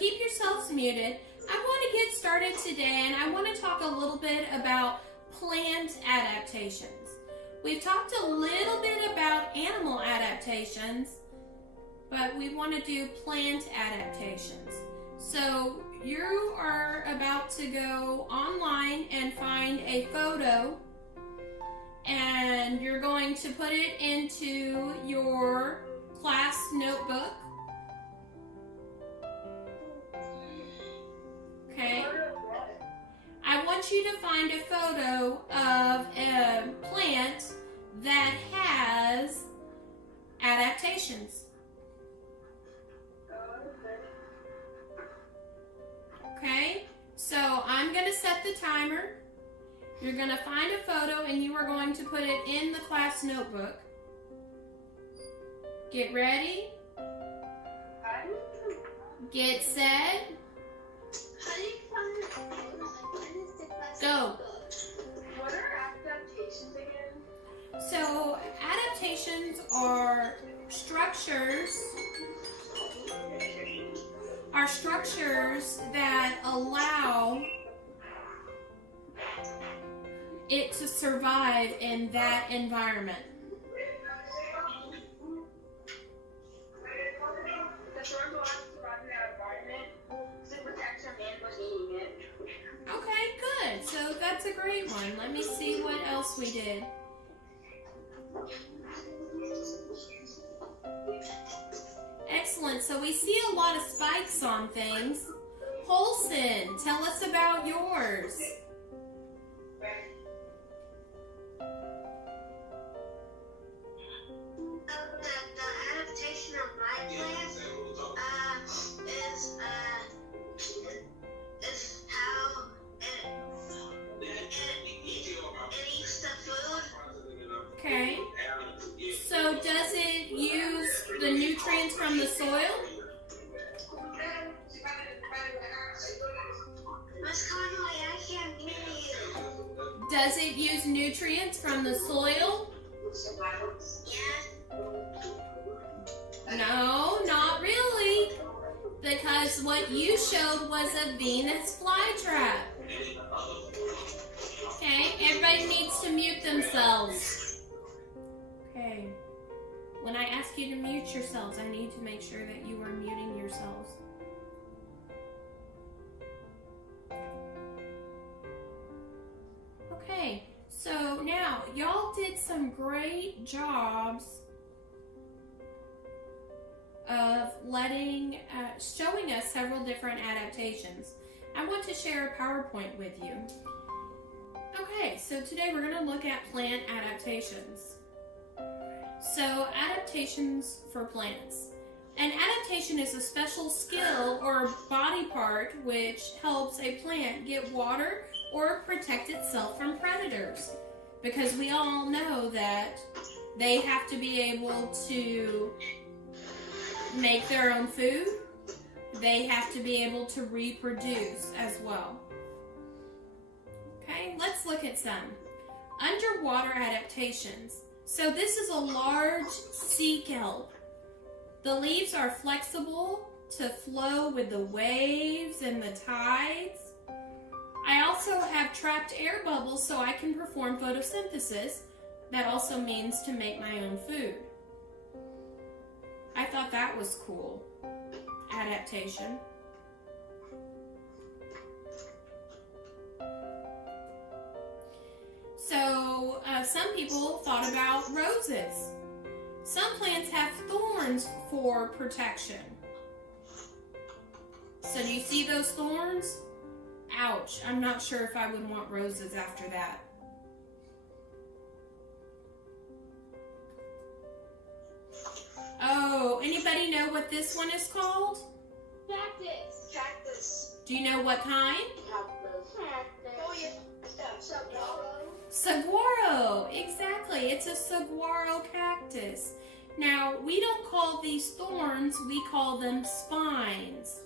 keep yourselves muted. I want to get started today, and I want to talk a little bit about plant adaptations. We've talked a little bit about animal adaptations, but we want to do plant adaptations. So you are about to go online and find a photo, and you're going to put it into your class notebook. Okay. I want you to find a photo of a plant that has adaptations. Okay, so I'm going to set the timer. You're going to find a photo and you are going to put it in the class notebook. Get ready. Get set. Go. What are adaptations again? So adaptations are structures that allow it to survive in that environment. The short will have to survive in that environment to protect from animals eating it. Okay, good. So that's a great one. Let me see what else we did. Excellent. So we see a lot of spikes on things. Holson, tell us about yours. The adaptation of my plant is how it eats the food. Okay. So does it use the nutrients from the soil? Miss Conway, I can't hear you. Does it use nutrients from the soil? Yes. No, not really. Because what you showed was a Venus flytrap. Okay, everybody needs to mute themselves. Okay. When I ask you to mute yourselves, I need to make sure that you are muting yourselves. Okay, so now y'all did some great jobs of showing us several different adaptations. I want to share a PowerPoint with you. Okay, so today we're going to look at plant adaptations. So adaptations for plants. An adaptation is a special skill or body part which helps a plant get water or protect itself from predators. Because we all know that they have to be able to make their own food. They have to be able to reproduce as well. Okay, let's look at some. Underwater adaptations. So this is a large sea kelp. The leaves are flexible to flow with the waves and the tides. I also have trapped air bubbles so I can perform photosynthesis. That also means to make my own food. I thought that was cool. Adaptation. So some people thought about roses. Some plants have thorns for protection. So do you see those thorns? Ouch, I'm not sure if I would want roses after that. Oh, anybody know what this one is called? Cactus. Cactus. Do you know what kind? Cactus. Oh, yeah. Saguaro, exactly. It's a saguaro cactus. Now, we don't call these thorns, we call them spines.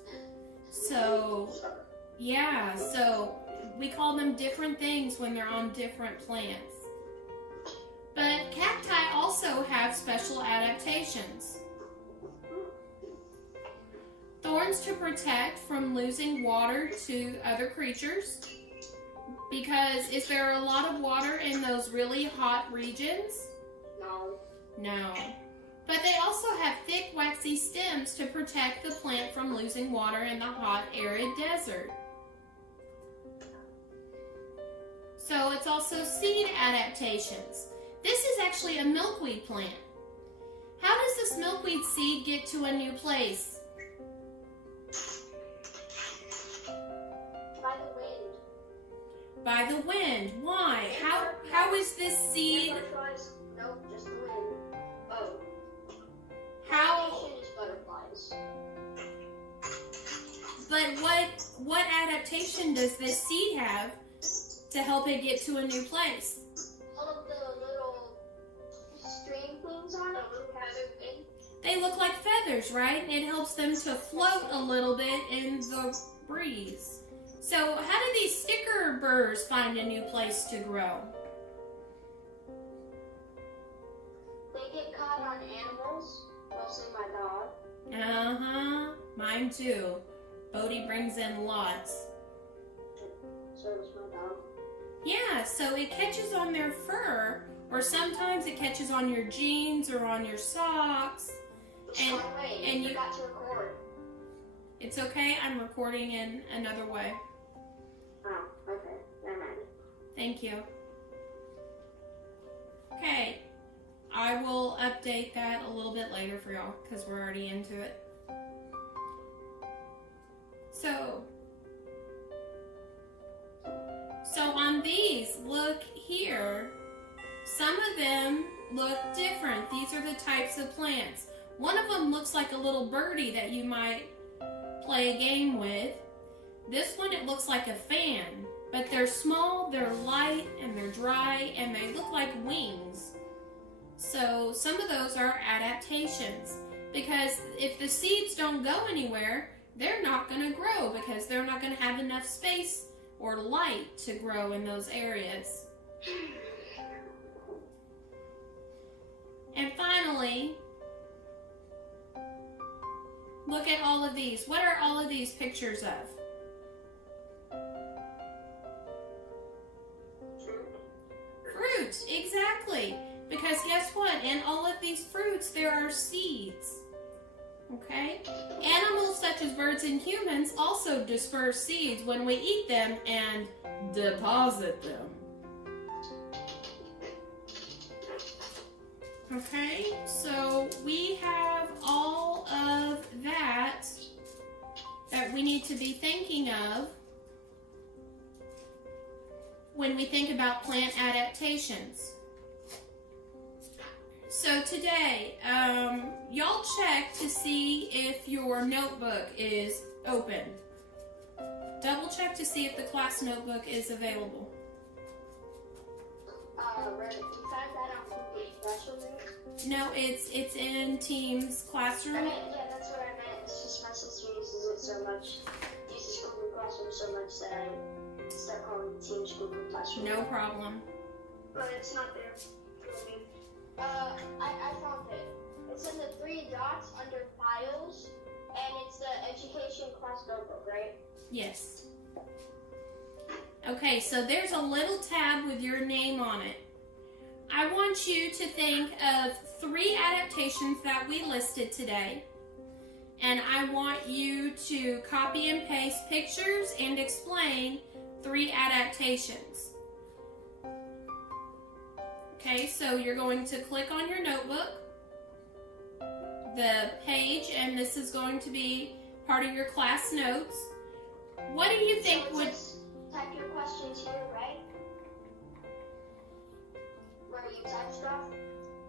So, yeah, so we call them different things when they're on different plants. But cacti also have special adaptations. thorns to protect from losing water to other creatures. Because is there a lot of water in those really hot regions? No. No. But they also have thick, waxy stems to protect the plant from losing water in the hot, arid desert. So it's also seed adaptations. This is actually a milkweed plant. How does this milkweed seed get to a new place? By the wind. By the wind. Why? How is this seed? Butterflies? Nope, just the wind. Oh. How? Adaptation is butterflies. But what adaptation does this seed have to help it get to a new place? All of the little string things on it have a wing. They look like feathers, right? It helps them to float a little bit in the breeze. So how do these sticker burrs find a new place to grow? They get caught on animals, mostly my dog. Uh-huh. Mine too. Bodie brings in lots. So does my dog. Yeah, so it catches on their fur, or sometimes it catches on your jeans or on your socks. And you you forgot to record. It's okay, I'm recording in another way. Oh, okay. Never mind. Thank you. Okay, I will update that a little bit later for y'all because we're already into it. So on these, look here. Some of them look different. These are the types of plants. One of them looks like a little birdie that you might play a game with. This one, it looks like a fan, but they're small, they're light, and they're dry, and they look like wings. So some of those are adaptations, because if the seeds don't go anywhere, they're not going to grow because they're not going to have enough space or light to grow in those areas. And finally, look at all of these. What are all of these pictures of? Fruit, exactly. Because guess what? In all of these fruits, there are seeds. Okay? Animals such as birds and humans also disperse seeds when we eat them and deposit them. Okay, so we have all of that we need to be thinking of when we think about plant adaptations. So today, y'all check to see if your notebook is open. Double check to see if the class notebook is available. Right. You find that on Google Classroom? No, it's in Teams Classroom. Yeah, that's what I meant. It's just my sister uses it so much, uses Google Classroom so much that I start calling Teams Google Classroom. No problem. But it's not there for me. I found it. It's in the 3 dots under Files, and it's the Education Class Notebook, right? Yes. Okay, so there's a little tab with your name on it. I want you to think of 3 adaptations that we listed today. And I want you to copy and paste pictures and explain 3 adaptations. Okay, so you're going to click on your notebook, the page, and this is going to be part of your class notes. What do you think So would... type your questions here, right? Where you type stuff?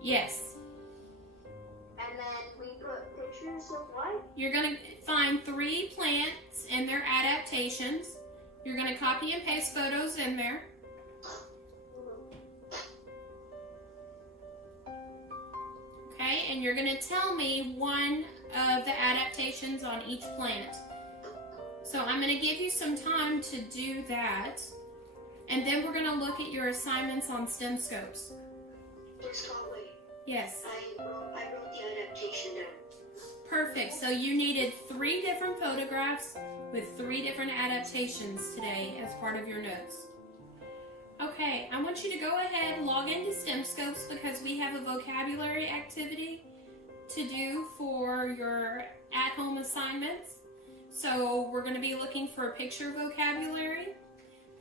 Yes. And then we put pictures of what? You're going to find 3 plants and their adaptations. You're going to copy and paste photos in there. Okay, and you're going to tell me one of the adaptations on each plant. So I'm going to give you some time to do that. And then we're going to look at your assignments on STEM scopes. Miss Conway, Yes. I wrote the adaptation down. Perfect. So you needed 3 different photographs with 3 different adaptations today as part of your notes. Okay, I want you to go ahead and log into STEMscopes because we have a vocabulary activity to do for your at-home assignments. So we're going to be looking for a picture vocabulary.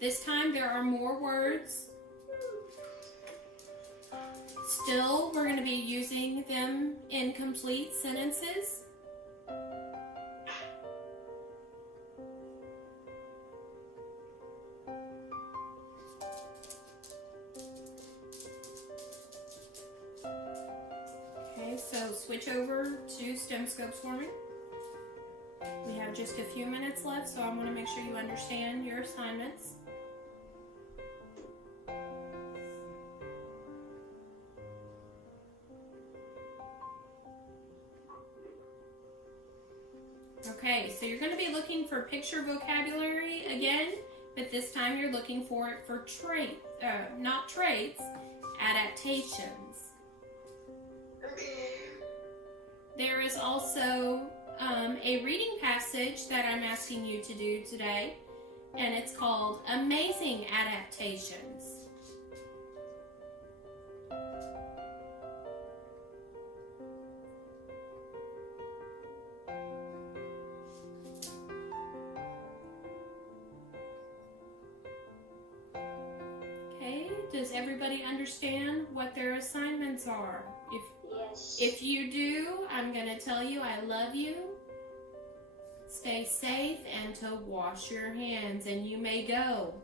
This time there are more words. Still, we're going to be using them in complete sentences. Okay, so switch over to STEMscopes for me. We have just a few minutes left, so I want to make sure you understand your assignments. Okay, so you're going to be looking for picture vocabulary again, but this time you're looking for it for not traits, adaptations. There is also a reading passage that I'm asking you to do today, and it's called Amazing Adaptations. Okay, does everybody understand what their assignments are? Yes. If you do, I'm going to tell you I love you. Stay safe and to wash your hands, and you may go.